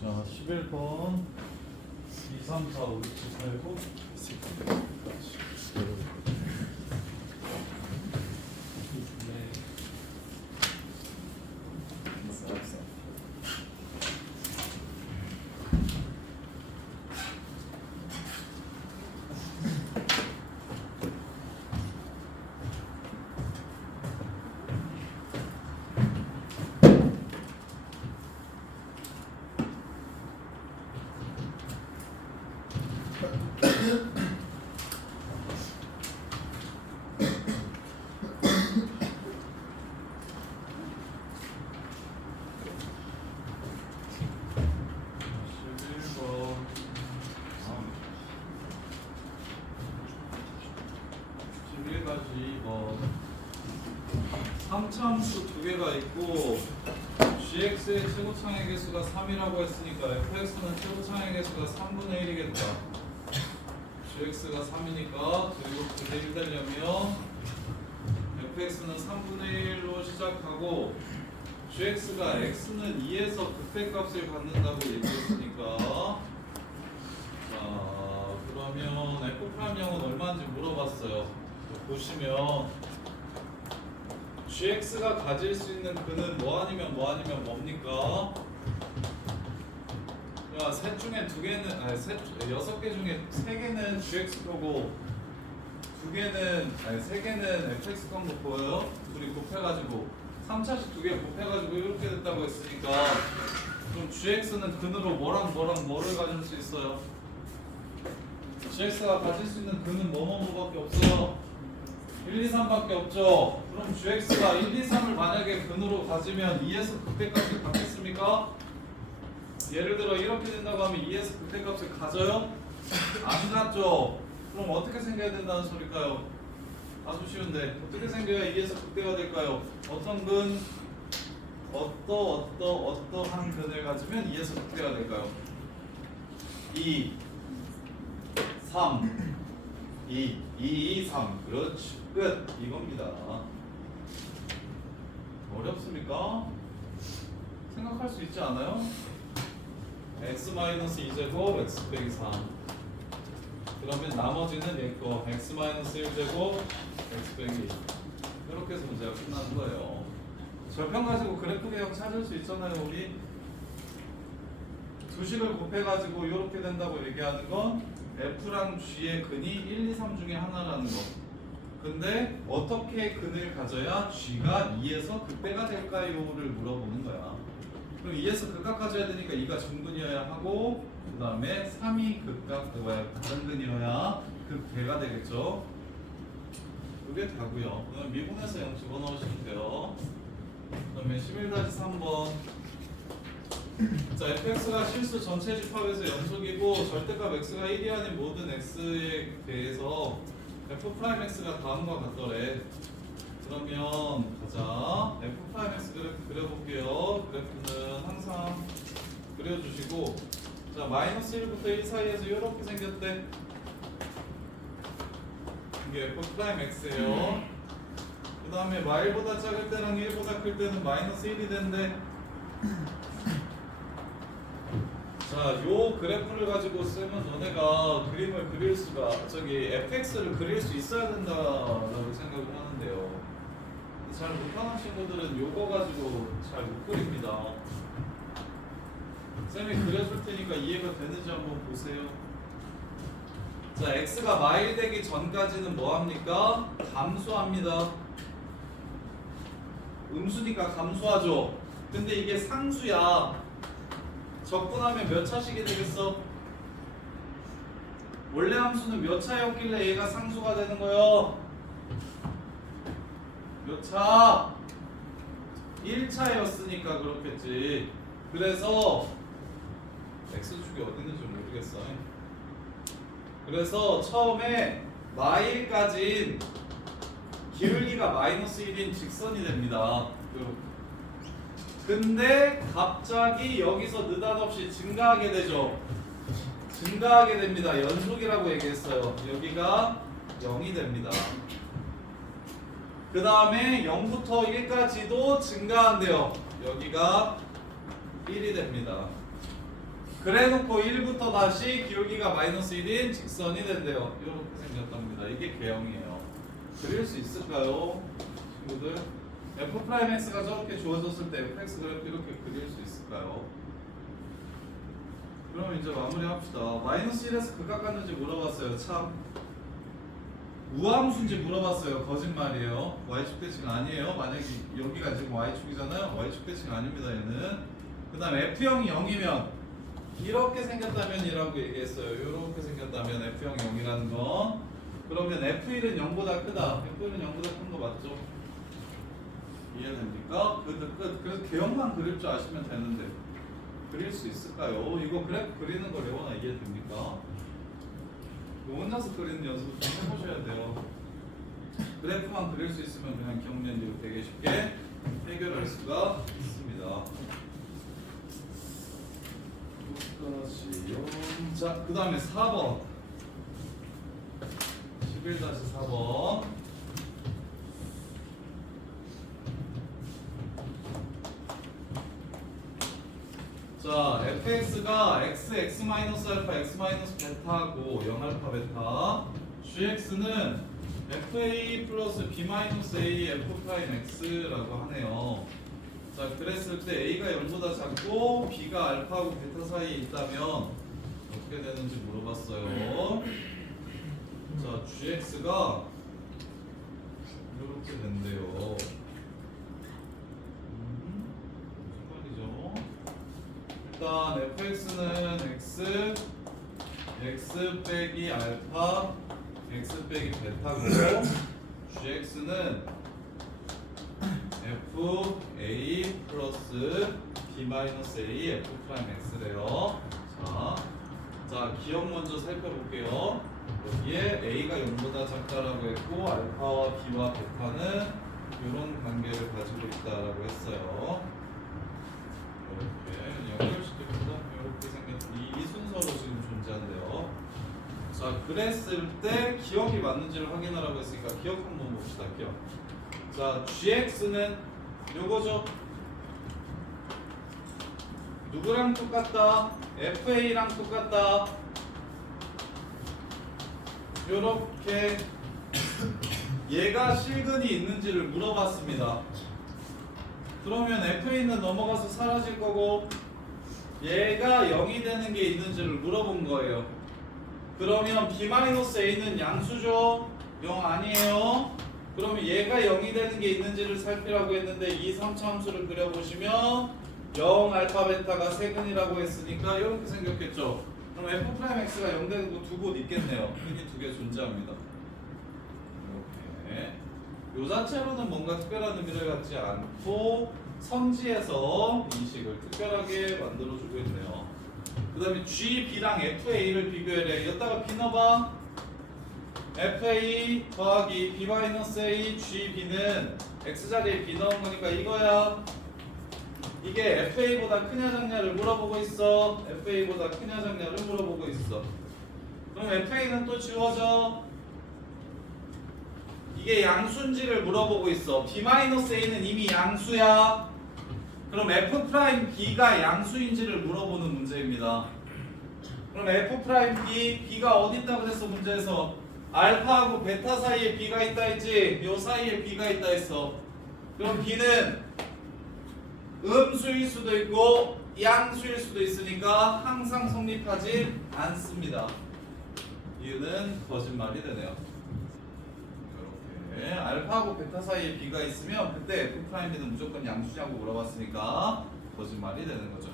자, 11번 2, 3, 4, 5, 6, 7, 8, 9 함수 두 개가 있고 gx의 최고창의 개수가 3이라고 했으니까 fx는 최고창의 개수가 3분의 1이겠다. gx가 3이니까 그리고 9대 1 되려면 fx는 3분의 1로 시작하고 gx가 x는 2에서 극대값을 갖는다고 얘기했으니까 자 그러면 f'형은 얼마인지 물어봤어요. 보시면 gx가 가질 수 있는 근은 뭐 아니면 뭡니까? 야, 셋 중에 두 개는 여섯 개 중에 세 개는 gx 거고 세 개는 fx 건 거 보여요? 둘이 곱해가지고 3차식 두 개 곱해가지고 이렇게 됐다고 했으니까 그럼 gx는 근으로 뭐를 가질 수 있어요? gx가 가질 수 있는 근은 뭐밖에 없어요? 1, 2, 3밖에 없죠. 그럼 gx가 1, 2, 3을 만약에 근으로 가지면 2에서 극대값을 갖겠습니까? 예를 들어 이렇게 된다고 하면 2에서 극대값을 가져요? 안 갖죠. 그럼 어떻게 생겨야 된다는 소리일까요? 아주 쉬운데 어떻게 생겨야 2에서 극대가 될까요? 어떤 근, 어떠한 근을 가지면 2에서 극대가 될까요? 2, 3 2, 3 그렇지 끝 이겁니다. 어렵습니까? 생각할 수 있지 않아요? x-2제곱 x 빼기 3 그러면 나머지는 얘거 x-1제곱 x 빼기 2 이렇게 해서 문제가 끝나는 거예요. 절편 가지고 그래프 개형 찾을 수 있잖아요. 우리 두 식을 곱해가지고 이렇게 된다고 얘기하는 건 F랑 G의 근이 1, 2, 3 중에 하나라는 거. 근데 어떻게 근을 가져야 G가 2에서 극대가 될까요?를 물어보는 거야. 그럼 2에서 극각 가져야 되니까 2가 정근이어야 하고 그 다음에 3이 다른 근이어야 극대가 되겠죠. 그게 다고요. 그럼 미분해서 0 집어넣으시면 돼요. 그 다음에 11-3번 자, fx가 실수 전체 집합에서 연속이고 절대값 x가 1이 아닌 모든 x에 대해서 f'x가 다음과 같더래. 그러면 가자. f'x 그래프 그려볼게요. 그래프는 항상 그려주시고 자, 마이너스 1부터 1 사이에서 이렇게 생겼대. 이게 f'x예요. 그 다음에 y보다 작을 때랑 1보다 클 때는 마이너스 1이 된대. 자, 요 그래프를 가지고 쓰면 너네가 그림을 그릴 수가 fx를 그릴 수 있어야 된다라고 생각을 하는데요. 잘 못하는 친구들은 요거 가지고 잘 못 그립니다. 쌤이 그려줄 테니까 이해가 되는지 한번 보세요. 자, x가 마일 되기 전까지는 뭐합니까? 감소합니다. 음수니까 감소하죠. 근데 이게 상수야. 적분하면 몇 차식이 되겠어? 원래 함수는 몇 차였길래 얘가 상수가 되는 거요? 몇 차? 1차였으니까 그렇겠지. 그래서 x축이 어디 있는지 모르겠어. 그래서 처음에 마일까진 기울기가 마이너스 1인 직선이 됩니다. 근데 갑자기 여기서 느닷없이 증가하게 되죠. 증가하게 됩니다. 연속이라고 얘기했어요. 여기가 0이 됩니다. 그 다음에 0부터 1까지도 증가한대요. 여기가 1이 됩니다. 그래놓고 1부터 다시 기울기가 마이너스 1인 직선이 된대요. 이렇게 생겼답니다. 이게 개형이에요. 그릴 수 있을까요? 친구들? f'x가 저렇게 주어졌을 때 fx 그래프 이렇게 그릴 수 있을까요? 그럼 이제 마무리합시다. 마이너스 1에서 극각 갔는지 물어봤어요. 참 우함수인지 물어봤어요. 거짓말이에요. y축 대칭 아니에요. 만약에 여기가 지금 y축이잖아요. y축 대칭 아닙니다. 얘는. 그 다음에 f형이 0이면 이렇게 생겼다면이라고 얘기했어요. 이렇게 생겼다면 f형이 0이라는 거. 그러면 f1은 0보다 크다. f1은 0보다 큰 거 맞죠? 이해됩니까? 그래서 개형만 그릴 줄 아시면 되는데 그릴 수 있을까요? 이거 그래프 그리는 거 레오나 이해됩니까? 이거 혼자서 그리는 연습 좀 해보셔야 돼요. 그래프만 그릴 수 있으면 그냥 기억연기로 되게 쉽게 해결할 수가 있습니다. 자, 그 다음에 4번 11-4번 자, fx가 x, x-알파, x-베타고 0알파 베타 gx는 fa 플러스 b-a f'x라고 하네요. 자, 그랬을 때 a가 0보다 작고 b가 알파하고 베타 사이에 있다면 어떻게 되는지 물어봤어요. 자, gx가 이렇게 된대요. 무슨 말이죠? 일단 fx는 x 빼기 알파 x 빼기 베타고 gx는 fa 플러스 b 마이너스 a f 프라임 x래요. 자, 기억 먼저 살펴볼게요. 여기에 a가 0보다 작다라고 했고 알파와 b와 베타는 이런 관계를 가지고 있다라고 했어요. 이렇게 연결시켜서 이렇게 생긴 이 순서로 지금 존재한대요. 자, 그랬을 때 기억이 맞는지를 확인하라고 했으니까 기억 한번 봅시다. 기억. 자, gx는 요거죠. 누구랑 똑같다? fa랑 똑같다. 요렇게 얘가 실근이 있는지를 물어봤습니다. 그러면 fa는 넘어가서 사라질 거고 얘가 0이 되는 게 있는지를 물어본 거예요. 그러면 b-a는 양수죠? 0 아니에요? 그러면 얘가 0이 되는 게 있는지를 살피라고 했는데 이 3차 함수를 그려보시면 0 알파 베타가 세근이라고 했으니까 이렇게 생겼겠죠. 그럼 f'x가 0 되는 거 두 곳 있겠네요. 여기 두 개 존재합니다. 이렇게 요 자체로는 뭔가 특별한 의미를 갖지 않고 선지에서 인식을 특별하게 만들어주고 있네요. 그 다음에 G, B랑 FA를 비교해래. 여기다가 B 넣어봐. FA 더하기 B-A, G, B는 X자리에 B 넣은 거니까 이거야. 이게 FA보다 크냐 작냐를 물어보고 있어. FA보다 크냐 작냐를 물어보고 있어. 그럼 FA는 또 지워져. 이게 양수인지를 물어보고 있어. B-A는 이미 양수야. 그럼 F'B가 양수인지를 물어보는 문제입니다. 그럼 F'B, B가 어디 있다고 그랬어 문제에서? 알파하고 베타 사이에 B가 있다 했지? 요 사이에 B가 있다 했어. 그럼 B는 음수일 수도 있고 양수일 수도 있으니까 항상 성립하지 않습니다. 이유는 거짓말이 되네요. 이렇게 알파하고 베타 사이에 B가 있으면 그때 F'B는 무조건 양수냐고 물어봤으니까 거짓말이 되는 거죠.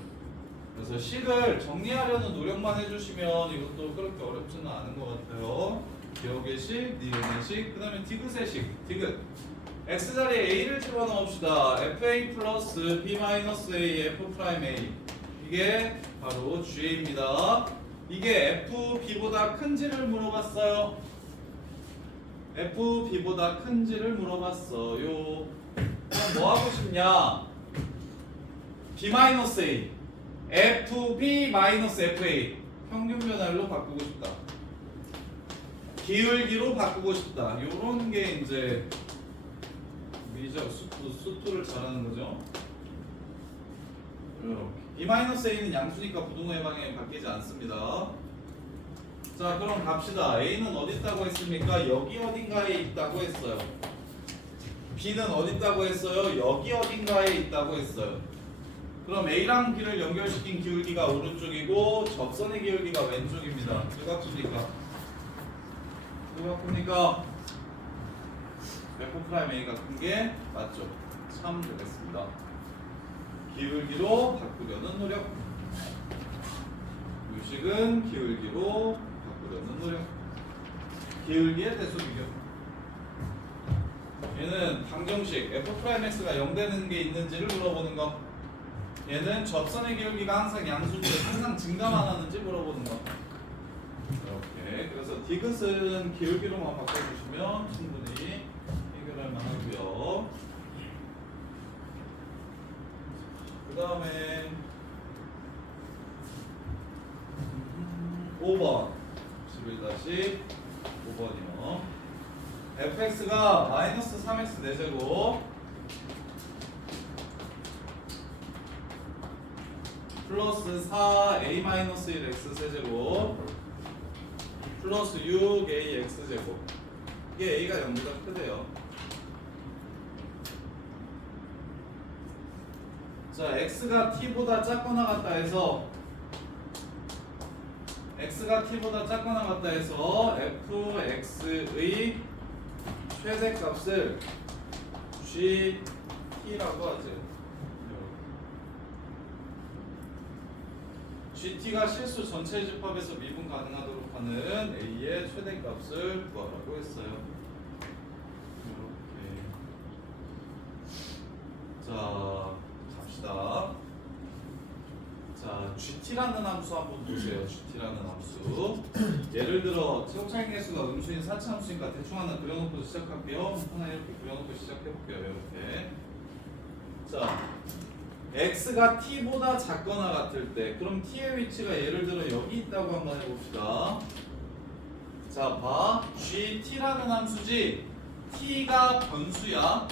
그래서 식을 정리하려는 노력만 해주시면 이것도 그렇게 어렵지는 않은 것 같아요. 기억의 식, 니은의 식, 그 다음에 디귿의 식, 디귿. x자리에 a를 집어넣읍시다. fa 플러스 b-a f'A. 이게 바로 ga입니다. 이게 fb보다 큰지를 물어봤어요. fb보다 큰지를 물어봤어요. 그럼 뭐 하고 싶냐? b-a fb-fa 평균 변화율로 바꾸고 싶다. 기울기로 바꾸고 싶다. 요런 게 이제 미적 수투를 잘하는 거죠. 이렇게. b-a는 양수니까 부등호의 방향이 바뀌지 않습니다. 자, 그럼 갑시다. a는 어디 있다고 했습니까? 여기 어딘가에 있다고 했어요. b는 어디 있다고 했어요? 여기 어딘가에 있다고 했어요. 그럼 a랑 b를 연결시킨 기울기가 오른쪽이고 접선의 기울기가 왼쪽입니다. 누가 풉니까? 누가 풉니까? F'A가 큰 게 맞죠? 참 되겠습니다. 기울기로 바꾸려는 노력. 유식은 기울기로 바꾸려는 노력. 기울기의 대수 비교. 얘는 방정식 F'X가 0 되는 게 있는지를 물어보는 거. 얘는 접선의 기울기가 항상 양수인데 항상 증가만 하는지 물어보는 거. 이렇게. 그래서 디귿은 기울기로만 바꿔주시면 충분히 해결할 만하고요. 그 다음에 5번 11-5번이요. fx가 마이너스 3x 4제곱 플러스 4a-1x 세제곱 플러스 6ax 제곱. 이게 a가 0보다 크대요. 자, x가 t보다 작거나 같다 해서 fx의 최대값을 gt라고 하죠. gt가 실수 전체 집합에서 미분 가능하도록 하는 a의 최대값을 구하라고 했어요. 이렇게. 자, 갑시다. 자, gt라는 함수 한번 보세요. gt라는 함수. 예를 들어 최고차이 개수가 음수인 4차함수니까 대충 하나 그려놓고 시작할게요. 하나 이렇게 그려놓고 시작해볼게요. 이렇게. 자, x가 t보다 작거나 같을 때, 그럼 t의 위치가 예를 들어 여기 있다고 한번 해봅시다. 자, 봐. gt라는 함수지. t가 변수야.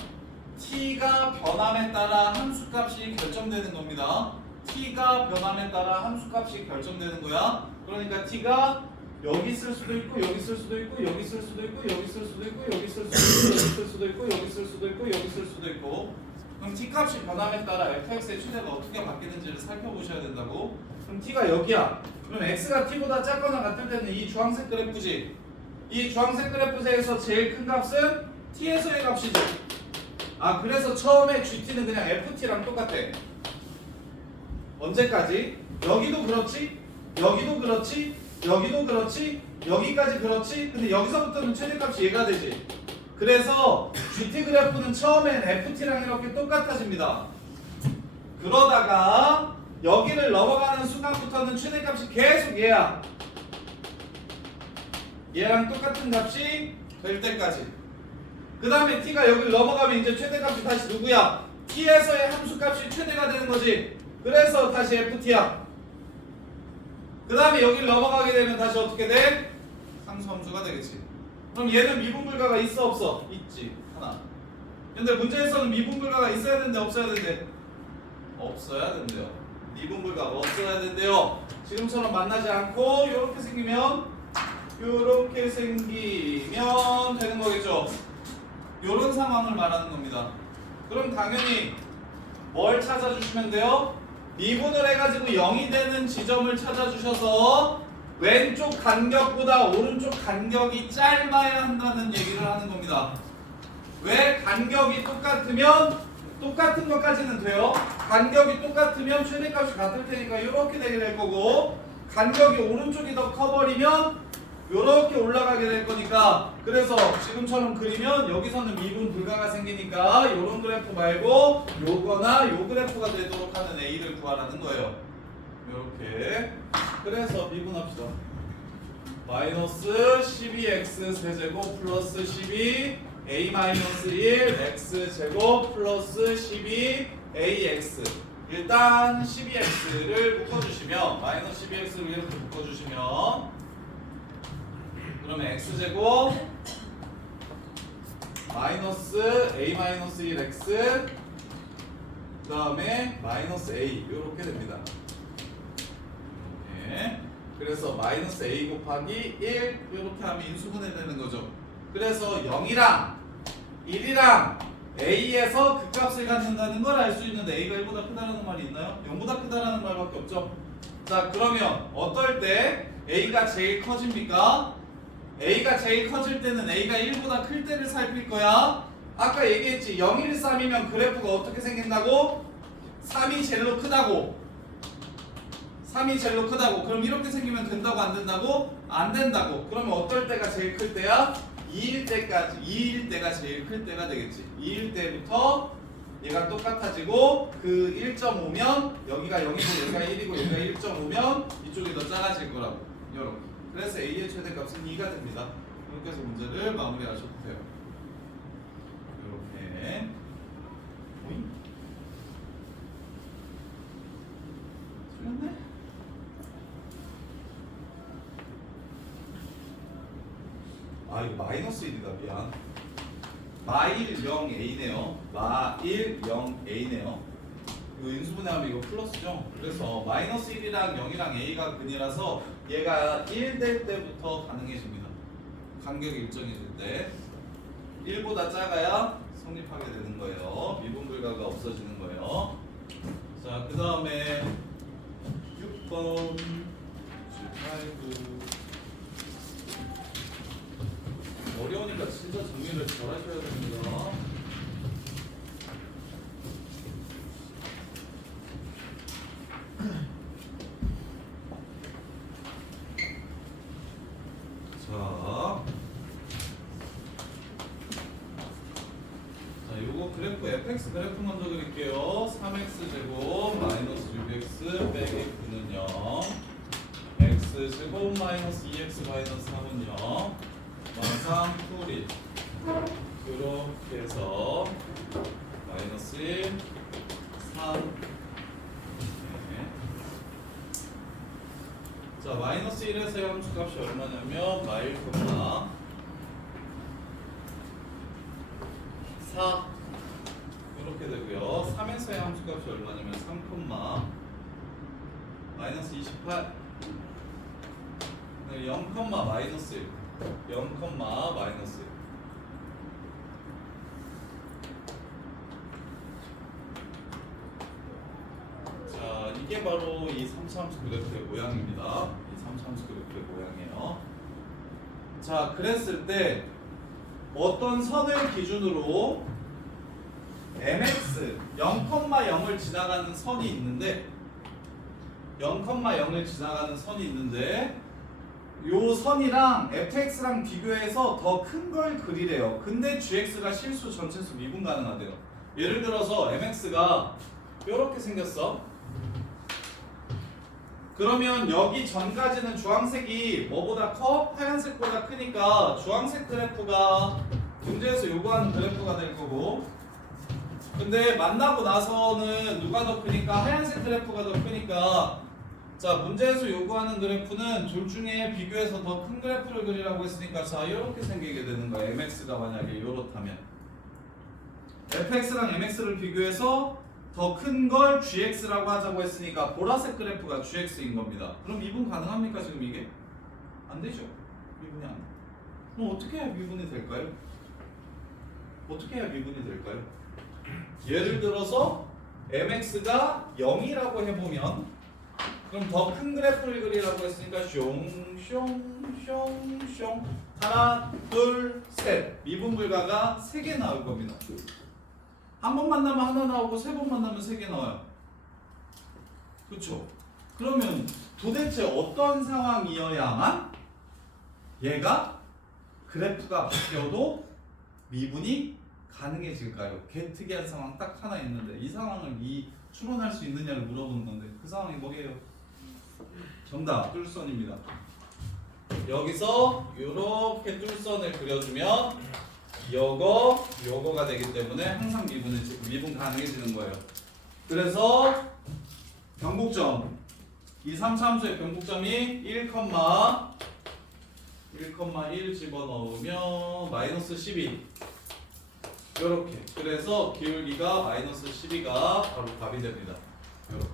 t가 변함에 따라 함수값이 결정되는 겁니다. t가 변함에 따라 함수값이 결정되는 거야. 그러니까 t가 여기 쓸 수도 있고 여기 쓸 수도 있고 여기 쓸 수도 있고 여기 쓸 수도 있고 여기 쓸 수도 있고 여기 쓸 수도 있고 여기 쓸 수도 있고. 그럼 t 값이 변함에 따라 fx의 최대가 어떻게 바뀌는지를 살펴보셔야 된다고. 그럼 t가 여기야. 그럼 x가 t보다 작거나 같을 때는 이 주황색 그래프지. 이 주황색 그래프에서 제일 큰 값은 t에서의 값이죠. 아, 그래서 처음에 gt는 그냥 ft랑 똑같아. 언제까지? 여기도 그렇지, 여기도 그렇지, 여기도 그렇지, 여기까지 그렇지. 근데 여기서부터는 최대값이 얘가 되지. 그래서 GT 그래프는 처음엔 FT랑 이렇게 똑같아집니다. 그러다가 여기를 넘어가는 순간부터는 최대값이 계속 얘야. 얘랑 똑같은 값이 될 때까지. 그 다음에 T가 여기를 넘어가면 이제 최대값이 다시 누구야? T에서의 함수값이 최대가 되는 거지. 그래서 다시 FT야. 그 다음에 여기를 넘어가게 되면 다시 어떻게 돼? 상수함수가 되겠지. 그럼 얘는 미분불가가 있어 없어? 있지. 하나. 근데 문제에서는 미분불가가 있어야 되는데 없어야 되는데? 없어야 된대요. 미분불가가 없어야 된대요. 지금처럼 만나지 않고 요렇게 생기면 되는 거겠죠. 요런 상황을 말하는 겁니다. 그럼 당연히 뭘 찾아주시면 돼요? 미분을 해가지고 0이 되는 지점을 찾아주셔서 왼쪽 간격보다 오른쪽 간격이 짧아야 한다는 얘기를 하는 겁니다. 왜? 간격이 똑같으면 똑같은 것까지는 돼요. 간격이 똑같으면 최대값이 같을 테니까 이렇게 되게 될 거고, 간격이 오른쪽이 더 커버리면 이렇게 올라가게 될 거니까, 그래서 지금처럼 그리면 여기서는 미분 불가가 생기니까 이런 그래프 말고 요거나 요 그래프가 되도록 하는 A를 구하라는 거예요. 이렇게. 그래서 미분합시다. 마이너스 12x 세제곱 플러스 12 a 마이너스 1 x 제곱 플러스 12 ax. 일단 12x를 묶어주시면, 마이너스 12x를 이렇게 묶어주시면, 그러면 x제곱 마이너스 a 마이너스 1x 그 다음에 마이너스 a 이렇게 됩니다. 네. 그래서 마이너스 a 곱하기 1 이렇게 하면 인수분해 되는 거죠. 그래서 0이랑 1이랑 a에서 극값을 갖는다는 걸 알 수 있는데 a가 1보다 크다라는 말이 있나요? 0보다 크다라는 말밖에 없죠. 자, 그러면 어떨 때 a가 제일 커집니까? a가 제일 커질 때는 a가 1보다 클 때를 살필 거야. 아까 얘기했지. 0, 1, 3이면 그래프가 어떻게 생긴다고? 3이 제일로 크다고. 3이 제일로 크다고. 그럼 이렇게 생기면 된다고 안 된다고? 안 된다고. 그러면 어떨 때가 제일 클 때야? 2일 때까지. 2일 때가 제일 클 때가 되겠지. 2일 때부터 얘가 똑같아지고 그 1.5면 여기가 0이고 여기가 1이고 여기가 1.5면 이쪽이 더 작아질 거라고. 이렇게. 그래서 a의 최대값은 2가 됩니다. 이렇게 해서 문제를 마무리하셔도 돼요. 이렇게. 오잉? 틀렸네? 아, 이거 마이너스 1이다. 미안. 마일 0a네요. 마일 0a네요. 이거 인수분해하면 이거 플러스죠. 그래서 마이너스 1이랑 0이랑 a가 근이라서 얘가 1 될 때부터 가능해집니다. 간격이 일정해질 때 1보다 작아야 성립하게 되는 거예요. 미분불가가 없어지는 거예요. 자, 그 다음에 6번 8, 9 어려우니까 진짜 정리를 잘 하셔야 됩니다. 자, 요거 그래프 fx 그래프 먼저 그릴게요. 3x 제곱 마이너스 6x 빼기 9는 0, x 제곱 마이너스 2x 마이너스 3은 0, 마상 풀이 이렇게 해서 마이너스 1, 3. 자, 마이너스 1에서의 함수값이 얼마냐면 마일 콤마 4 이렇게 되고요. 3에서의 함수값이 얼마냐면 3 콤마 마이너스 28 0 콤마 마이너스 1 0 콤마 마이너스 1. 자, 이게 바로 이 3차함수 그래프의 모양입니다. 이 3차함수 그래프의 모양이에요. 자, 그랬을 때 어떤 선을 기준으로 mx 0,0을 지나가는 선이 있는데 0,0을 지나가는 선이 있는데 요 선이랑 fx랑 비교해서 더 큰 걸 그리래요. 근데 gx가 실수 전체수 미분 가능하대요. 예를 들어서 mx가 이렇게 생겼어. 그러면 여기 전까지는 주황색이 뭐보다 커? 하얀색보다 크니까 주황색 그래프가 문제에서 요구하는 그래프가 될 거고, 근데 만나고 나서는 누가 더 크니까 하얀색 그래프가 더 크니까, 자, 문제에서 요구하는 그래프는 둘 중에 비교해서 더 큰 그래프를 그리라고 했으니까 자, 이렇게 생기게 되는 거야. mx가 만약에 이렇다면 fx랑 mx를 비교해서 더 큰 걸 gx라고 하자고 했으니까 보라색 그래프가 gx인 겁니다. 그럼 미분 가능합니까 지금 이게? 안 되죠. 미분이 안 돼. 그럼 어떻게 해야 미분이 될까요? 어떻게 해야 미분이 될까요? 예를 들어서 mx가 0이라고 해보면, 그럼 더 큰 그래프를 그리라고 했으니까 숑숑숑숑 하나 둘 셋 미분 불가가 3개 나올 겁니다. 한 번 만나면 하나 나오고 세 번 만나면 3개 나와요. 그렇죠? 그러면 도대체 어떤 상황이어야만 얘가 그래프가 바뀌어도 미분이 가능해질까요? 개 특이한 상황 딱 하나 있는데 이 상황을 추론할 수 있느냐를 물어보는 건데 그 상황이 뭐예요? 정답 뚫선입니다. 여기서 이렇게 뚫선을 그려주면 요거가 되기 때문에 항상 미분 가능해지는 거예요. 그래서 변곡점 이 3차 함수의 변곡점이 1,1 집어넣으면 마이너스 12. 이렇게. 그래서 기울기가 마이너스 12가 바로 답이 됩니다. 이렇게.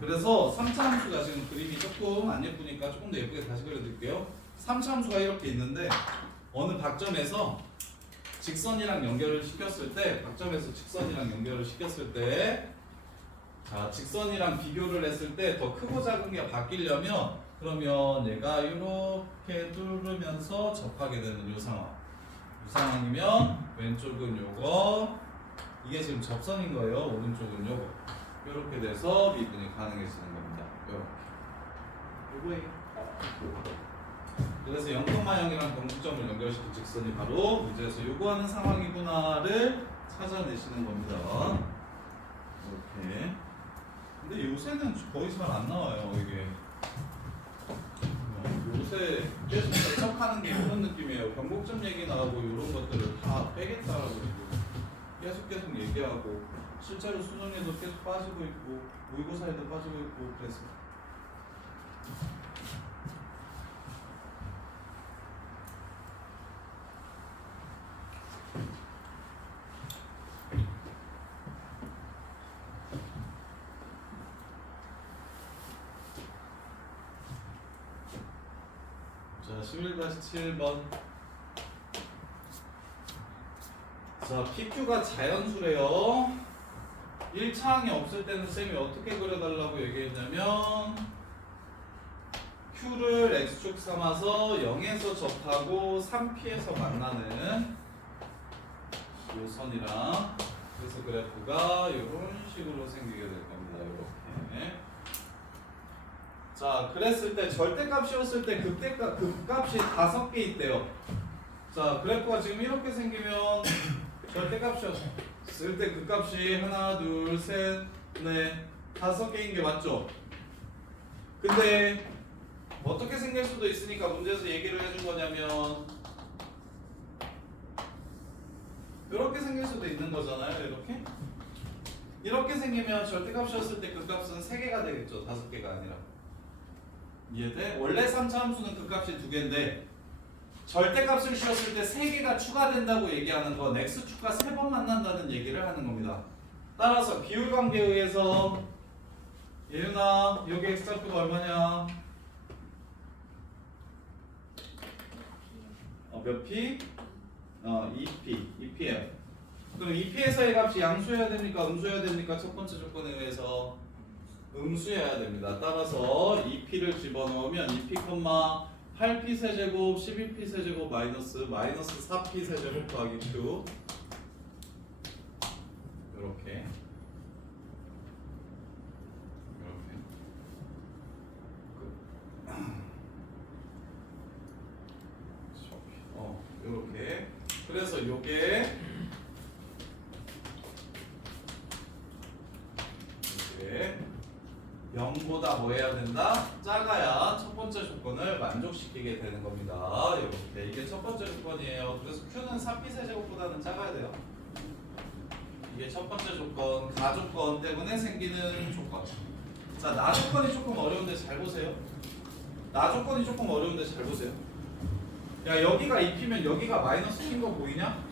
그래서 3차 함수가 지금 그림이 조금 안 예쁘니까 조금 더 예쁘게 다시 그려드릴게요. 3차 함수가 이렇게 있는데 어느 박점에서 직선이랑 연결을 시켰을 때, 박점에서 직선이랑 연결을 시켰을 때, 자 직선이랑 비교를 했을 때 더 크고 작은 게 바뀌려면, 그러면 얘가 이렇게 뚫으면서 접하게 되는 이 상황. 이 상황이면 왼쪽은 요거, 이게 지금 접선인 거예요. 오른쪽은 요거. 이렇게 돼서 미분이 가능해지는 겁니다. 이렇게. 요거예요. 그래서 0,0이랑 경직점을 연결시킨 직선이 바로 문제에서 요구하는 상황이구나를 찾아내시는 겁니다. 이렇게. 근데 요새는 거의 잘 안 나와요, 이게. 요새 계속 접촉하는 게 이런 느낌이에요. 변곡점 얘기 나오고 이런 것들을 다 빼겠다라고 계속 얘기하고, 실제로 수능에도 계속 빠지고 있고, 모의고사에도 빠지고 있고, 그래서. 자, 11-7번. 자, PQ가 자연수래요. 1차항이 없을 때는 쌤이 어떻게 그려달라고 얘기했냐면, Q를 X축 삼아서 0에서 접하고 3P에서 만나는 이 선이랑, 그래서 그래프가 이런 식으로 생기게 될 겁니다. 이렇게. 자, 그랬을 때 절대값이었을 때 극값이 5개 있대요. 자, 그래프가 지금 이렇게 생기면 절대값이었을 때 극값이 하나, 둘, 셋, 넷, 5개인 게 맞죠? 근데 어떻게 생길 수도 있으니까 문제에서 얘기를 해준 거냐면 이렇게 생길 수도 있는 거잖아요. 이렇게 생기면 절대값이었을 때 극값은 3개가 되겠죠. 5개가 아니라. 이해돼? 원래 3차 함수는 극값이 2개인데 절대값을 씌웠을 때 3개가 추가된다고 얘기하는 건 x축과 3번 만난다는 얘기를 하는 겁니다. 따라서 비율관계에 의해서 예윤아, 여기 x좌표가 얼마냐? 몇 p? 2p, 2pm. 그럼 2p에서의 값이 양수여야 됩니까? 음수여야 됩니까? 첫 번째 조건에 의해서 음수여야 됩니다. 따라서 2p를 집어넣으면 2p, 8p 세제곱, 12p 세제곱 마이너스 4p 세제곱 더하기 q. 이렇게. 이렇게. 그래서 요게 이렇게 0보다 뭐 해야 된다? 작아야 첫 번째 조건을 만족시키게 되는 겁니다. 이렇게. 이게 첫 번째 조건이에요. 그래서 Q는 4p 세제곱보다는 작아야 돼요. 이게 첫 번째 조건, 가조건 때문에 생기는 조건. 자, 나조건이 조금 어려운데 잘 보세요. 나조건이 조금 어려운데 잘 보세요. 야, 여기가 2p면 여기가 마이너스 P인 거 보이냐?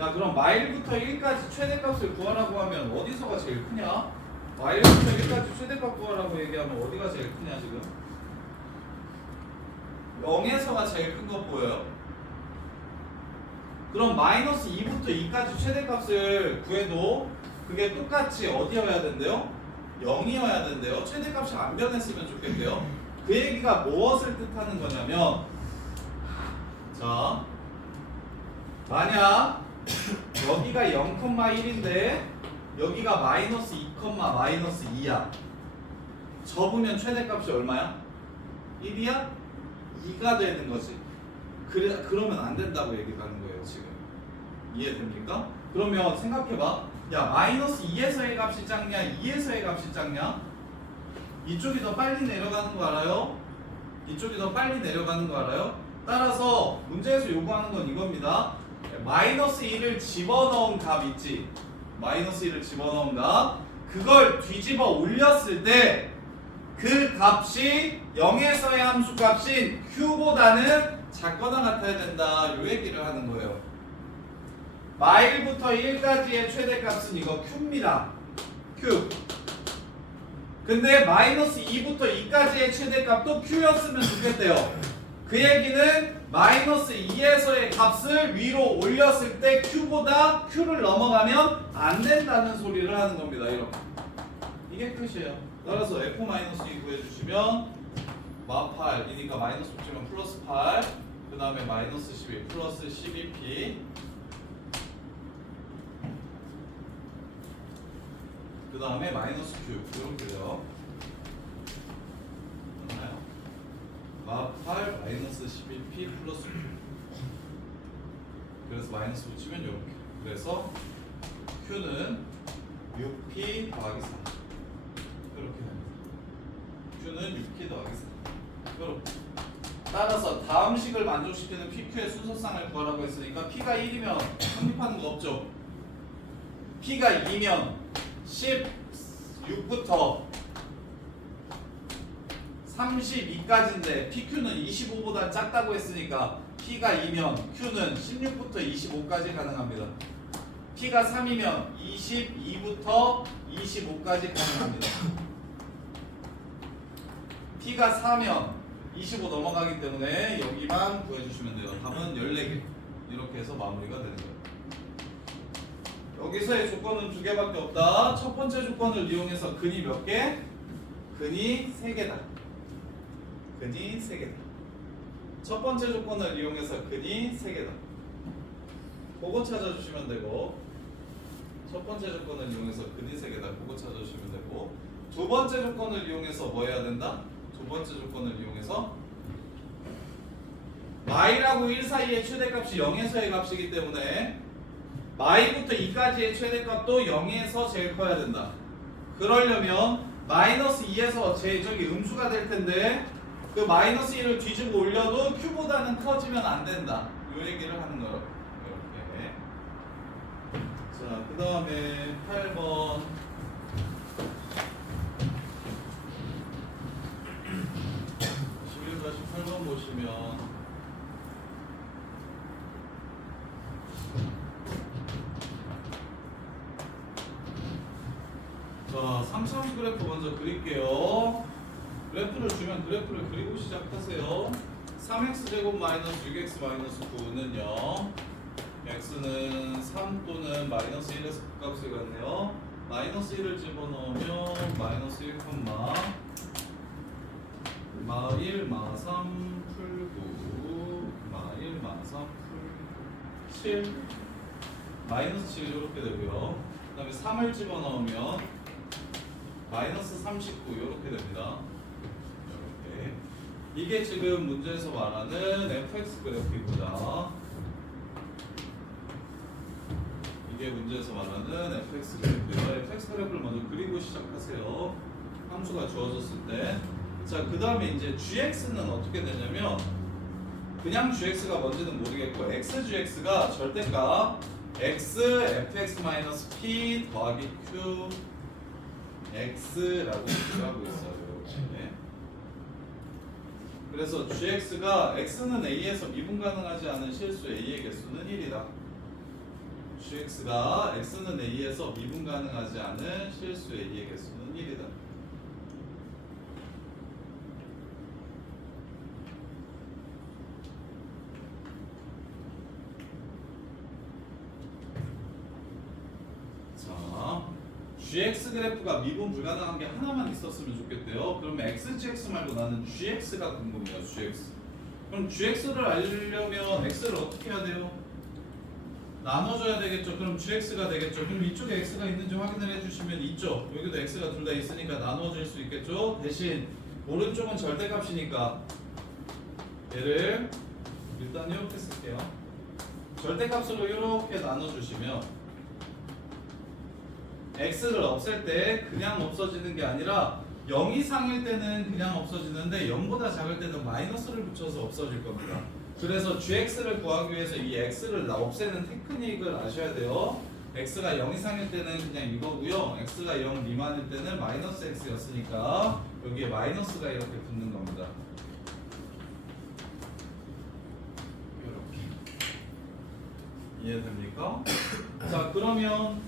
야, 그럼 마일부터 1까지 최대값을 구하라고 하면 어디서가 제일 크냐? 마일부터 1까지 최대값 구하라고 얘기하면 어디가 제일 크냐 지금? 0에서가 제일 큰 거 보여요? 그럼 마이너스 2부터 2까지 최대값을 구해도 그게 똑같이 어디여야 된대요? 0이어야 된대요. 최대값이 안 변했으면 좋겠대요. 그 얘기가 무엇을 뜻하는 거냐면, 자, 만약 여기가 0,1인데 여기가 마이너스 2, 마이너스 2야. 접으면 최대값이 얼마야? 1이야? 2가 되는 거지. 그러면 안 된다고 얘기하는 거예요 지금. 이해됩니까? 그러면 생각해봐. 야, 마이너스 2에서의 값이 작냐 2에서의 값이 작냐? 이쪽이 더 빨리 내려가는 거 알아요? 이쪽이 더 빨리 내려가는 거 알아요? 따라서 문제에서 요구하는 건 이겁니다. 마이너스 2를 집어넣은 값 있지? 마이너스 2를 집어넣은 값, 그걸 뒤집어 올렸을 때 그 값이 0에서의 함수 값인 q보다는 작거나 같아야 된다 요 얘기를 하는 거예요. 마일부터 1까지의 최대값은 이거 Q입니다. Q. 근데 마이너스 2부터 2까지의 최대값도 Q였으면 좋겠대요. 그 얘기는 마이너스 2에서의 값을 위로 올렸을 때 Q보다 Q를 넘어가면 안 된다는 소리를 하는 겁니다. 이렇게. 이게 끝이에요. 따라서 F-2 구해주시면 -8이니까 마이너스 붙이면 플러스 8, 그 다음에 마이너스 12 플러스 12p, 그 다음에 마이너스 q 이렇게 돼요. 맞나요? -8 마이너스 12p 플러스 q. 그래서 마이너스 붙이면 이렇게. 그래서 q는 6p 더하기 4 이렇게 됩니다. q는 6p 더하기 4 이렇게. 따라서 다음 식을 만족시키는 PQ의 순서상을 구하라고 했으니까 P가 1이면 성립하는 거 없죠. P가 2면 16부터 32까지인데 PQ는 25보다 작다고 했으니까 P가 2면 Q는 16부터 25까지 가능합니다. P가 3이면 22부터 25까지 가능합니다. P가 4면 25 넘어가기 때문에 여기만 구해주시면 돼요. 답은 14개. 이렇게 해서 마무리가 되는 거예요. 여기서의 조건은 두 개밖에 없다. 첫 번째 조건을 이용해서 근이 몇 개? 근이 3개다. 근이 3개다. 첫 번째 조건을 이용해서 근이 3개다. 그거 찾아주시면 되고, 첫 번째 조건을 이용해서 근이 3개다. 그거 찾아주시면 되고, 두 번째 조건을 이용해서 뭐 해야 된다? 두 번째 조건을 이용해서 마이라고 1 사이의 최대값이 0에서의 값이기 때문에 마이부터 2까지의 최대값도 0에서 제일 커야 된다. 그러려면 마이너스 2에서 저기 음수가 될 텐데 그 마이너스 1을 뒤집어 올려도 Q보다는 커지면 안 된다. 이 얘기를 하는 거예요. 이렇게. 자, 그 다음에 8번. 8번 보시면 자, 3차원식 그래프 먼저 그릴게요. 그래프를 주면 그래프를 그리고 시작하세요. 3x제곱 마이너스 6x 마이너스 9는요 x는 3 또는 마이너스 1에서 극값을 갖네요. 마이너스 1을 집어넣으면 마이너스 1, 마1 마3 풀9 마1 마3 풀7 마이너스 7 이렇게 되고요. 그 다음에 3을 집어넣으면 마이너스 39 이렇게 됩니다. 이렇게. 이게 지금 문제에서 말하는 fx 그래프입니다. 이게 문제에서 말하는 fx 그래프예요. fx 그래프를 먼저 그리고 시작하세요. 함수가 주어졌을 때. 자, 그 다음에 이제 gx는 어떻게 되냐면 그냥 gx가 뭔지는 모르겠고 xgx가 절대값 x fx-p 더하기 q x라고 얘기하고 있어요. 네. 그래서 gx가 x는 a에서 미분 가능하지 않은 실수 a의 개수는 1이다. gx가 x는 a에서 미분 가능하지 않은 실수 a의 개수는 1이다. gx 그래프가 미분 불가능한 게 하나만 있었으면 좋겠대요. 그러면 xgx 말고 나는 gx가 궁금해요. gx. 그럼 gx를 알려면 x를 어떻게 해야 돼요? 나눠줘야 되겠죠. 그럼 gx가 되겠죠. 그럼 이쪽에 x가 있는지 확인을 해주시면 있죠. 여기도 x가 둘 다 있으니까 나눠질 수 있겠죠. 대신 오른쪽은 절대값이니까 얘를 일단 이렇게 쓸게요. 절대값으로 이렇게 나눠주시면 x를 없앨 때 그냥 없어지는 게 아니라 0 이상일 때는 그냥 없어지는데 0보다 작을 때는 마이너스를 붙여서 없어질 겁니다. 그래서 gx를 구하기 위해서 이 x를 없애는 테크닉을 아셔야 돼요. x가 0 이상일 때는 그냥 이거고요. x가 0 미만일 때는 마이너스 x였으니까 여기에 마이너스가 이렇게 붙는 겁니다. 이해됩니까? 자 그러면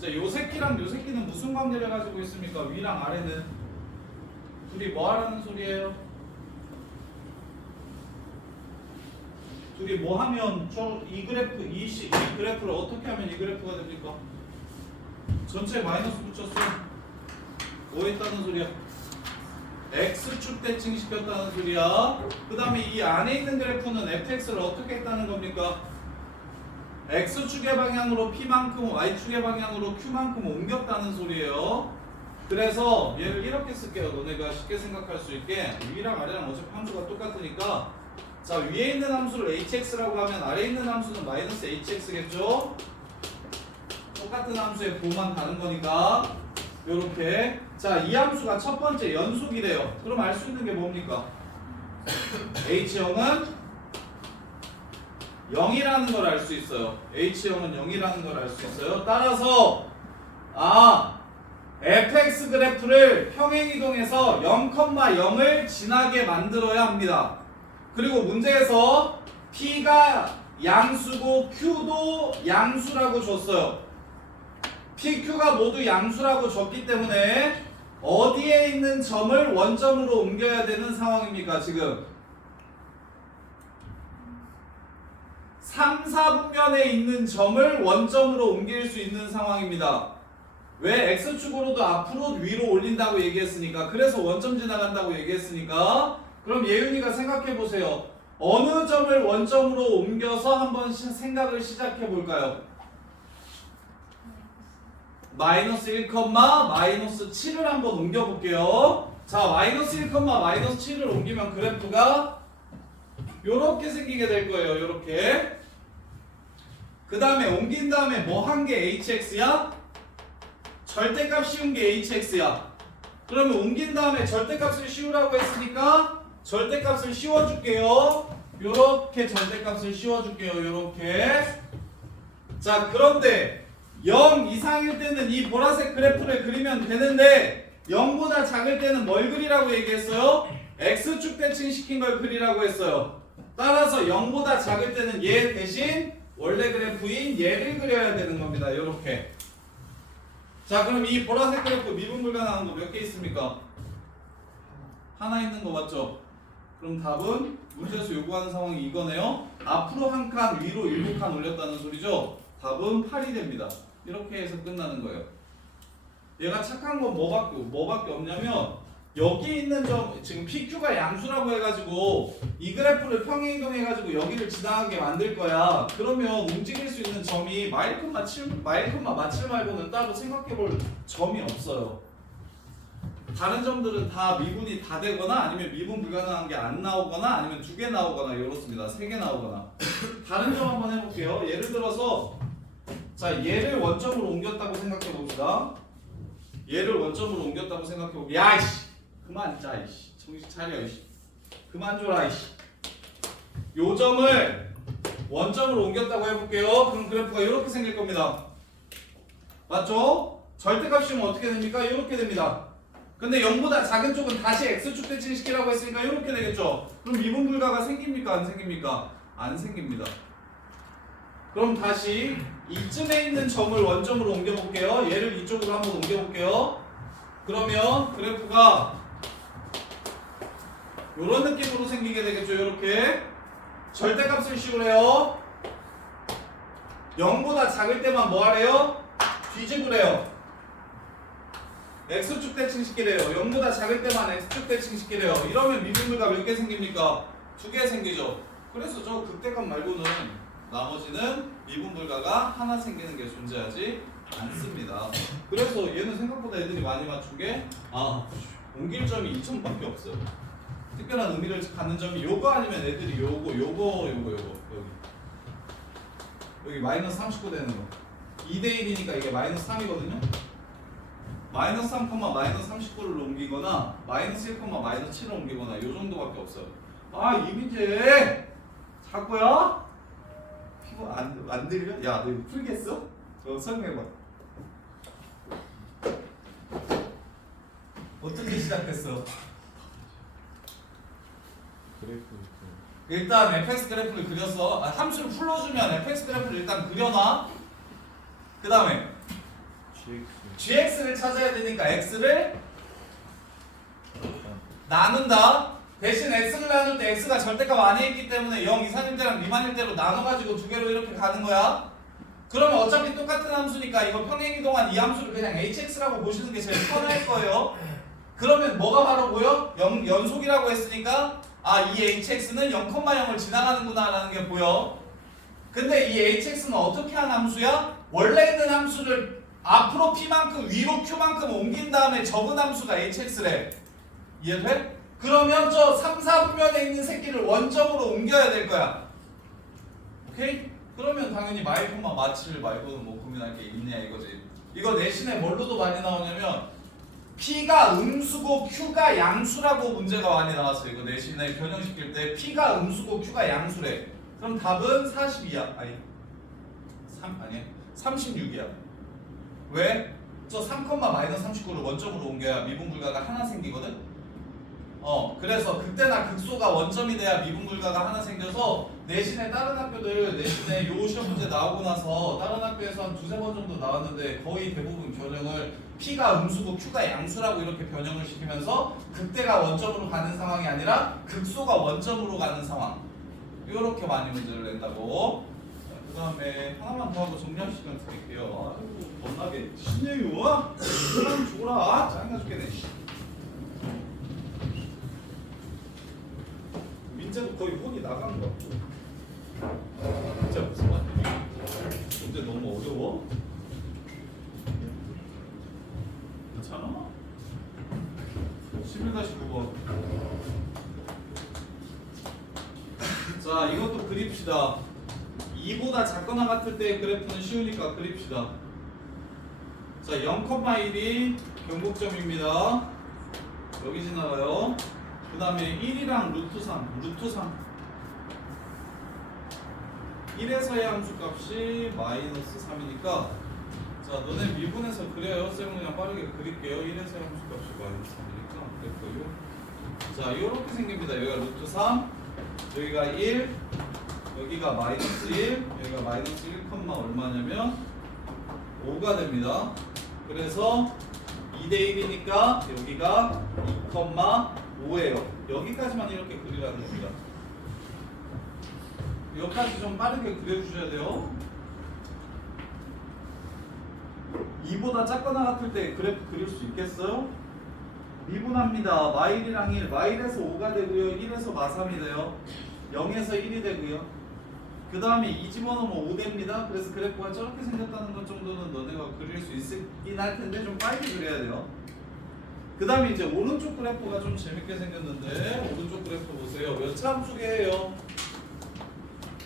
자, 요 새끼랑 요 새끼는 무슨 관계를 가지고 있습니까? 위랑 아래는 둘이 뭐 하라는 소리예요? 둘이 뭐 하면 이 그래프 이 그래프를 어떻게 하면 이 그래프가 됩니까? 전체 마이너스 붙였어. 뭐 했다는 소리야? x축 대칭 시켰다는 소리야. 그 다음에 이 안에 있는 그래프는 fx를 어떻게 했다는 겁니까? x축의 방향으로 p만큼 y축의 방향으로 q만큼 옮겼다는 소리예요. 그래서 얘를 이렇게 쓸게요. 너네가 쉽게 생각할 수 있게. 위랑 아래랑 어차피 함수가 똑같으니까 자 위에 있는 함수를 hx라고 하면 아래에 있는 함수는 마이너스 hx겠죠? 똑같은 함수의 부호만 다른 거니까 요렇게. 자 이 함수가 첫 번째 연속이래요. 그럼 알 수 있는 게 뭡니까? h형은 0이라는 걸 알 수 있어요. h형은 0이라는 걸 알 수 있어요. 따라서 fx 그래프를 평행이동해서 0,0을 지나게 만들어야 합니다. 그리고 문제에서 p가 양수고 q도 양수라고 줬어요. p, q가 모두 양수라고 줬기 때문에 어디에 있는 점을 원점으로 옮겨야 되는 상황입니까? 지금 3, 4분면에 있는 점을 원점으로 옮길 수 있는 상황입니다. 왜? x축으로도 앞으로 위로 올린다고 얘기했으니까. 그래서 원점 지나간다고 얘기했으니까. 그럼 예윤이가 생각해 보세요. 어느 점을 원점으로 옮겨서 한번 생각을 시작해 볼까요? 마이너스 1, 마이너스 7을 한번 옮겨 볼게요. 자, 마이너스 1, 마이너스 7을 옮기면 그래프가 요렇게 생기게 될 거예요. 요렇게. 그 다음에 옮긴 다음에 뭐 한 게 hx야? 절대값 씌운 게 hx야. 그러면 옮긴 다음에 절대값을 씌우라고 했으니까 절대값을 씌워줄게요. 요렇게 절대값을 씌워줄게요. 요렇게. 자 그런데 0 이상일 때는 이 보라색 그래프를 그리면 되는데 0보다 작을 때는 뭘 그리라고 얘기했어요? x축 대칭 시킨 걸 그리라고 했어요. 따라서 0보다 작을 때는 얘 대신 원래 그래프인 얘를 그려야 되는 겁니다. 요렇게. 자 그럼 이 보라색 그래프 미분 불가능한 거 몇 개 있습니까? 하나 있는 거 맞죠? 그럼 답은 문제에서 요구하는 상황이 이거네요. 앞으로 한 칸 위로 7칸 올렸다는 소리죠. 답은 8이 됩니다. 이렇게 해서 끝나는 거예요. 얘가 착한 건 뭐밖에 없냐면 여기 있는 점 지금 PQ가 양수라고 해가지고 이 그래프를 평행이동해가지고 여기를 지나가게 만들 거야. 그러면 움직일 수 있는 점이 마일 콤마 7 말고는 따로 생각해볼 점이 없어요. 다른 점들은 다 미분이 다 되거나 아니면 미분 불가능한 게 안 나오거나 아니면 2개 나오거나 이렇습니다. 3개 나오거나. 다른 점 한번 해볼게요. 예를 들어서 자 얘를 원점으로 옮겼다고 생각해 봅시다. 얘를 원점으로 옮겼다고 생각해 봅시다. 야이씨 그만 자 이씨 정신 차려 이씨 그만 줘라 이씨. 요 점을 원점으로 옮겼다고 해볼게요. 그럼 그래프가 이렇게 생길 겁니다. 맞죠? 절대값 씌우면 어떻게 됩니까? 이렇게 됩니다. 근데 0보다 작은 쪽은 다시 x축 대칭 시키라고 했으니까 이렇게 되겠죠. 그럼 미분 불가가 생깁니까? 안 생깁니까? 안 생깁니다. 그럼 다시 이쯤에 있는 점을 원점으로 옮겨볼게요. 얘를 이쪽으로 한번 옮겨볼게요. 그러면 그래프가 이런 느낌으로 생기게 되겠죠. 이렇게 절대값을 씌우래요. 0보다 작을 때만 뭐 하래요? 뒤집으래요. x축 대칭 시키래요. 0보다 작을 때만 x축 대칭 시키래요. 이러면 미분불가 몇 개 생깁니까? 2개 생기죠. 그래서 저 극대값 말고는 나머지는 미분불가가 하나 생기는 게 존재하지 않습니다. 그래서 얘는 생각보다 애들이 많이 맞춘 게 옮길 점이 2점밖에 없어요. 특별한 의미를 갖는 점이 요거 아니면 애들이 요거 여기 마이너스 39 되는 거 2대1이니까 이게 마이너스 3이거든요. 마이너스 3, 마이너스 39를 옮기거나 마이너스 1, 마이너스 7을 옮기거나 요 정도밖에 없어요. 이민재 자꾸야? 피부 안 들려? 야 너 이거 풀겠어? 설명해봐. 어떻게 시작됐어? 그래프 일단 fx 그래프를 그려서 함수를 풀어주면 fx 그래프를 일단 그려놔. 그 다음에 gx를 찾아야 되니까 x를 나눈다. 대신 x를 나눌 때 x가 절대값 안에 있기 때문에 0 이상일 때랑 미만일 때로 나눠가지고 두 개로 이렇게 가는 거야. 그러면 어차피 똑같은 함수니까 이거 평행이동한 이 함수를 그냥 hx라고 보시는 게 제일 편할 거예요. 그러면 뭐가 바로 보여? 연속이라고 했으니까 이 hx는 0,0을 지나가는구나 라는 게 보여. 근데 이 hx는 어떻게 한 함수야? 원래 있는 함수를 앞으로 p만큼 위로 q만큼 옮긴 다음에 적은 함수가 hx래. 이해돼? 그러면 저 3, 4분면에 있는 새끼를 원점으로 옮겨야 될 거야. 오케이? 그러면 당연히 마이 콤마 마치를 말고는 뭐 고민할 게 있냐 이거지. 이거 내신에 뭘로도 많이 나오냐면 P가 음수고 Q가 양수라고 문제가 많이 나왔어요. 이거 내신에 변형시킬 때 P가 음수고 Q가 양수래. 그럼 답은 42야. 아니 36이야. 왜? 저 3,-39를 원점으로 옮겨야 미분불가가 하나 생기거든? 그래서 극대나 극소가 원점이 돼야 미분불가가 하나 생겨서 내신에 다른 학교들 내신에 요 시험 문제 나오고 나서 다른 학교에서 한 두세 번 정도 나왔는데 거의 대부분 변형을 P가 음수고 Q가 양수라고 이렇게 변형을 시키면서 극대가 원점으로 가는 상황이 아니라 극소가 원점으로 가는 상황. 이렇게 많이 문제를 낸다고. 그 다음에 하나만 더 하고 정리할 시간 드릴게요. 아이고 겁나게 신예유 사람 죽어라. 짜증나 죽겠네. 민재도 거의 혼이 나간 거 같고. 진짜 무슨 말이야? 문제 너무 어려워? 괜찮아? 11-9번. 자, 이것도 그립시다. 2보다 작거나 같을 때의 그래프는 쉬우니까 그립시다. 자, 0,1이 경곡점입니다. 여기 지나가요. 그 다음에 1이랑 루트 3 1에서의 함수값이 마이너스 3이니까 자 너네 미분해서 그려요. 쌤은 그냥 빠르게 그릴게요. 1에서의 함수값이 마이너스 3이니까 그랬고요. 자 이렇게 생깁니다. 여기가 루트 3 여기가 1 여기가 마이너스 1 여기가 마이너스 1, 얼마냐면 5가 됩니다. 그래서 2대1이니까 여기가 2,5예요. 여기까지만 이렇게 그리라는 겁니다. 여기까지 좀 빠르게 그려주셔야 돼요. 2보다 작거나 같을 때 그래프 그릴 수 있겠어요? 미분합니다. 마일이랑 1, 마일에서 5가 되고요. 1에서 마3이 돼요. 0에서 1이 되고요. 그 다음에 2 집어넣으면 5 됩니다. 그래서 그래프가 저렇게 생겼다는 것 정도는 너네가 그릴 수 있긴 할 텐데 좀 빨리 그려야 돼요. 그 다음에 이제 오른쪽 그래프가 좀 재밌게 생겼는데 오른쪽 그래프 보세요. 몇 차 함수계예요?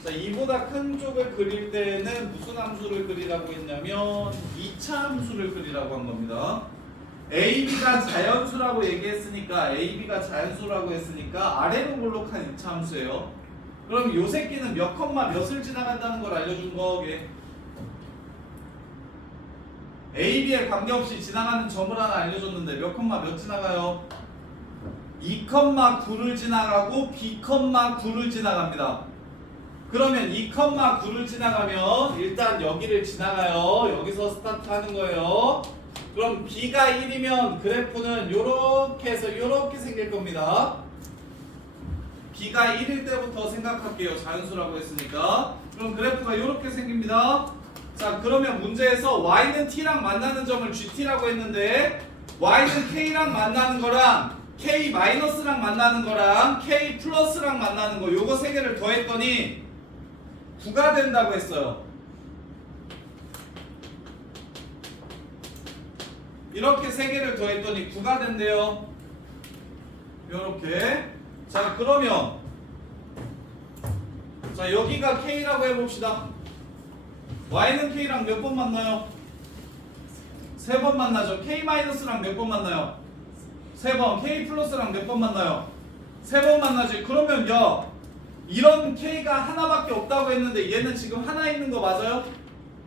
자, 2보다 큰 쪽을 그릴 때는 무슨 함수를 그리라고 했냐면 2차 함수를 그리라고 한 겁니다. AB가 자연수라고 얘기했으니까 AB가 자연수라고 했으니까 아래로 볼록한 2차 함수예요. 그럼 요 새끼는 몇 컴마 몇을 지나간다는 걸 알려준 거게. AB에 관계없이 지나가는 점을 하나 알려줬는데 몇 컴마 몇 지나가요? 2,9를 지나가고 B,9를 지나갑니다. 그러면 2,9를 지나가면 일단 여기를 지나가요. 여기서 스타트 하는 거예요. 그럼 B가 1이면 그래프는 요렇게 해서 요렇게 생길 겁니다. B가 1일 때부터 생각할게요. 자연수라고 했으니까. 그럼 그래프가 요렇게 생깁니다. 자, 그러면 문제에서 Y는 T랑 만나는 점을 GT라고 했는데 Y는 K랑 만나는 거랑 K-랑 만나는 거랑 K+랑 만나는 거 요거 세 개를 더했더니 9가 된다고 했어요. 이렇게 세 개를 더했더니 9가 된대요. 요렇게. 자, 그러면 자, 여기가 K라고 해봅시다. Y는 K랑 몇 번 만나요? 3번 만나죠. K-랑 몇 번 만나요? 3번. K+랑 몇 번 만나요? 3번 만나지. 그러면 야, 이런 K가 하나밖에 없다고 했는데 얘는 지금 하나 있는 거 맞아요?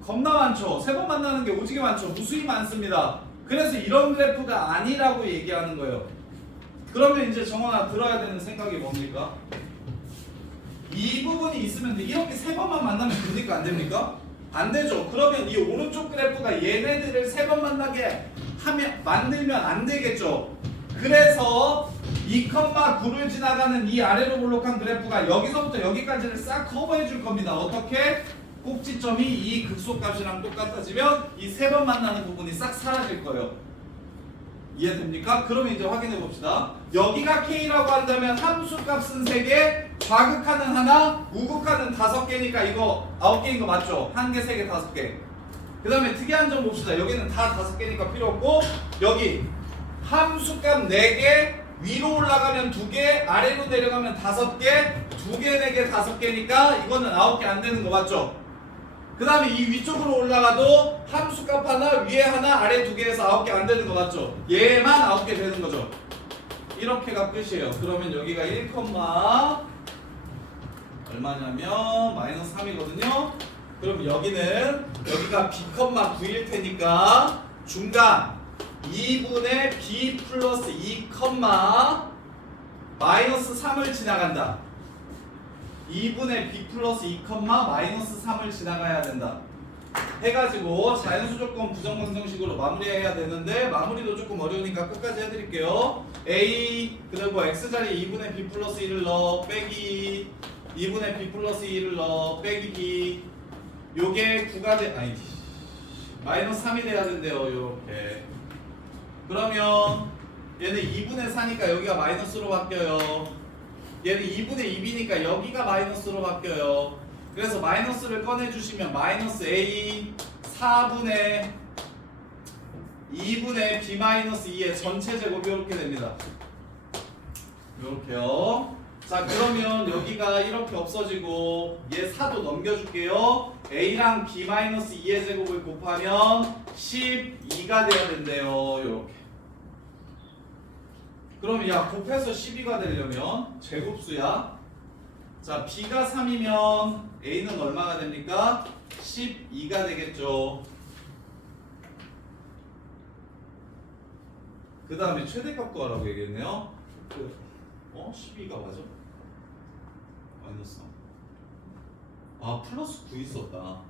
겁나 많죠. 3번 만나는 게 오지게 많죠. 무수히 많습니다. 그래서 이런 그래프가 아니라고 얘기하는 거예요. 그러면 이제 정원아 들어야 되는 생각이 뭡니까? 이 부분이 있으면 돼. 이렇게 세 번만 만나면 됩니까? 안 됩니까? 안 되죠. 그러면 이 오른쪽 그래프가 얘네들을 세 번 만나게 하면 만들면 안 되겠죠. 그래서 2,9를 지나가는 이 아래로 볼록한 그래프가 여기서부터 여기까지를 싹 커버해 줄 겁니다. 어떻게? 꼭지점이 이 극소값이랑 똑같아지면 이 세 번 만나는 부분이 싹 사라질 거예요. 이해됩니까? 그러면 이제 확인해 봅시다. 여기가 K라고 한다면 함수값은 3개, 좌극하는 하나, 우극하는 5개니까 이거 9개인 거 맞죠? 1개, 3개, 5개. 그 다음에 특이한 점 봅시다. 여기는 다 5개니까 필요 없고, 여기 함수값 4개, 위로 올라가면 2개, 아래로 내려가면 5개, 2개, 4개, 5개니까 이거는 9개 안 되는 거 맞죠? 그 다음에 이 위쪽으로 올라가도 함수값 하나, 위에 하나, 아래 2개에서 9개 안 되는 거 맞죠? 얘만 9개 되는 거죠. 이렇게가 끝이에요. 그러면 여기가 1, 얼마냐면 마이너스 3이거든요. 그럼 여기가 B,9일 테니까 중간 2분의 B 플러스 2, 마이너스 3을 지나간다. 2분의 B 플러스 2, 마이너스 3을 지나가야 된다. 해가지고 자연수 조건 부정방정식으로 마무리해야 되는데 마무리도 조금 어려우니까 끝까지 해드릴게요. A 그리고 X자리에 2분의 B 플러스 1을 넣어 빼기 2분의 B 플러스 1을 넣어 빼기 B 요게 9가 마이너스 3이 돼야 된대요. 요렇게 그러면 얘는 2분의 4니까 여기가 마이너스로 바뀌어요. 얘는 2분의 2B니까 여기가 마이너스로 바뀌어요. 그래서 마이너스를 꺼내주시면 마이너스 A 4분의 2분의 B 마이너스 2의 전체 제곱이 이렇게 됩니다. 이렇게요. 자 그러면 여기가 이렇게 없어지고 얘 4도 넘겨줄게요. A랑 B 마이너스 2의 제곱을 곱하면 12가 돼야 된대요. 이렇게. 그럼 야 곱해서 12가 되려면 제곱수야. 자 B가 3이면 A는 얼마가 됩니까? 12가 되겠죠. 그 다음에 최대값 구하라고 얘기했네요. 12가 맞아? 마이너스 3. 아 플러스 9 있었다.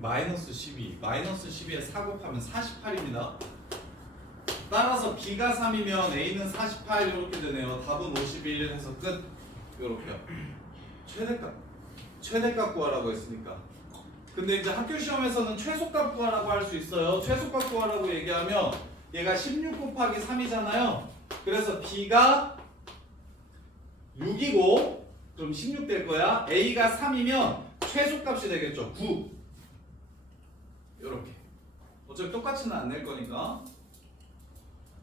마이너스 12. 마이너스 12에 4 곱하면 48입니다. 따라서 B가 3이면 A는 48 이렇게 되네요. 답은 51 해서 끝. 이렇게요. 최대값 구하라고 했으니까. 근데 이제 학교 시험에서는 최소값 구하라고 할 수 있어요. 최소값 구하라고 얘기하면 얘가 16 곱하기 3이잖아요. 그래서 B가 6이고 그럼 16 될 거야. A가 3이면 최소값이 되겠죠. 9. 이렇게. 어차피 똑같이는 안 낼 거니까.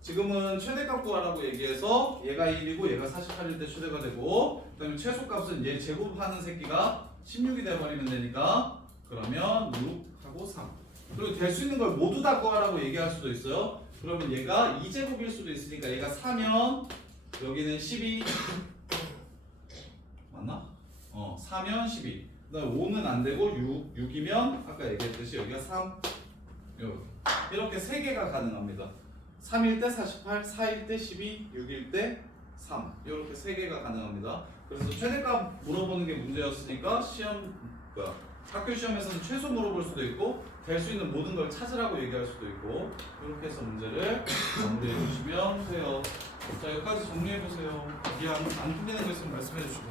지금은 최대값 구하라고 얘기해서 얘가 1이고 얘가 48일 때 최대가 되고 그 다음에 최소값은 얘 제곱하는 새끼가 16이 돼버리면 되니까 그러면 6하고 3 그리고 될 수 있는 걸 모두 다 구하라고 얘기할 수도 있어요. 그러면 얘가 2제곱일 수도 있으니까 얘가 4면 여기는 12 맞나? 4면 12 그 다음에 5는 안 되고 6이면 아까 얘기했듯이 여기가 3 이렇게 3개가 가능합니다. 3일 때 48, 4일 때 12, 6일 때 3 이렇게 3개가 가능합니다. 그래서 최대값 물어보는 게 문제였으니까 학교 시험에서는 최소 물어볼 수도 있고 될 수 있는 모든 걸 찾으라고 얘기할 수도 있고 이렇게 해서 문제를 마무리해 주시면 돼요. 자 여기까지 정리해 보세요. 여기 안 풀리는 거 있으면 말씀해 주시고